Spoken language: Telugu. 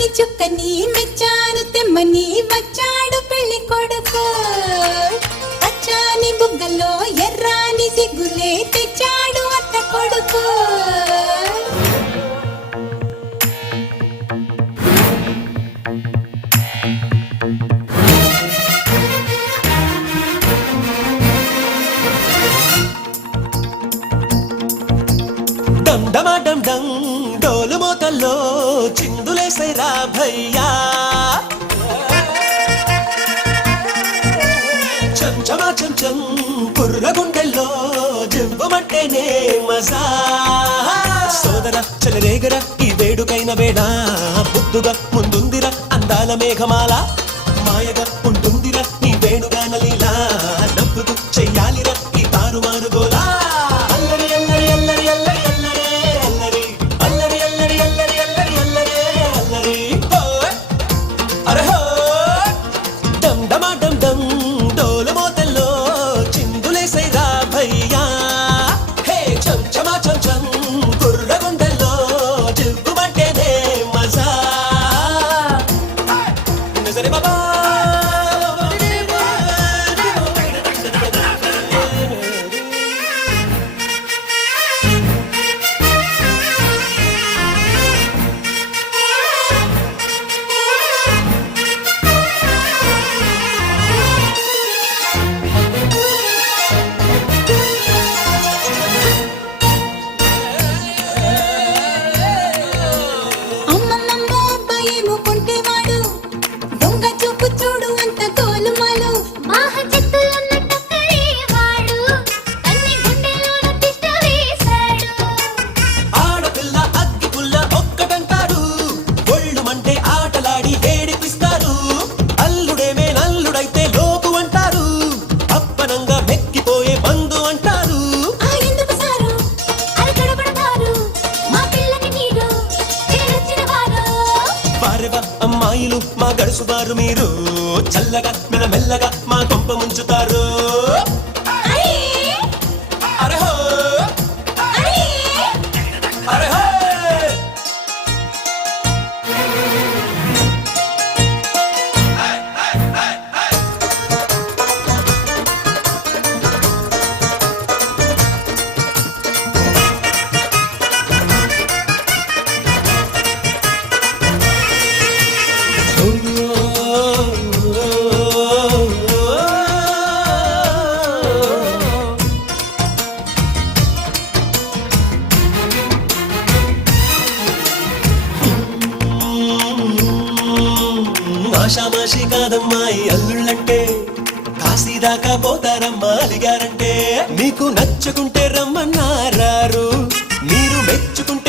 అందాన్ని చుక్కని మెచ్చాను తెమ్మని వచ్చాడు పెళ్లి కొడుకు పచ్చాని బుగ్గలో ఎర్రాని సిగ్గులే తెచ్చాడు అత్త కొడుకు డండమాడం డం డోలు మోతల్లో చిందులేసైరా భయ్యా చంచమా చంచం కుర్ర గుండెల్లో జివ్వమంటేనే మజా సోదర చెలరేగర ఈ వేడుకైన వేడా బుద్ధుగా ముందుందిరా అందాల మేఘమాల మాయగా ఉంటుందిరా నీ వేణుగాన లీలా నవ్వుతూ చెయ్యాలిరా ఈ తారుమారు గోలా అమ్మాయిలు మా గడుసుబారు మీరు చల్లగా మెల్లమెల్లగా మా కొంప ముంచుతారు అరహో అరహో ఆషామాషి కాదమ్మాయి అల్లుళ్ళంటే కాశీ దాకా పోతారమ్మా అలిగారంటే మీకు నచ్చుకుంటే రమ్మన్నారారు మీరు మెచ్చుకుంటే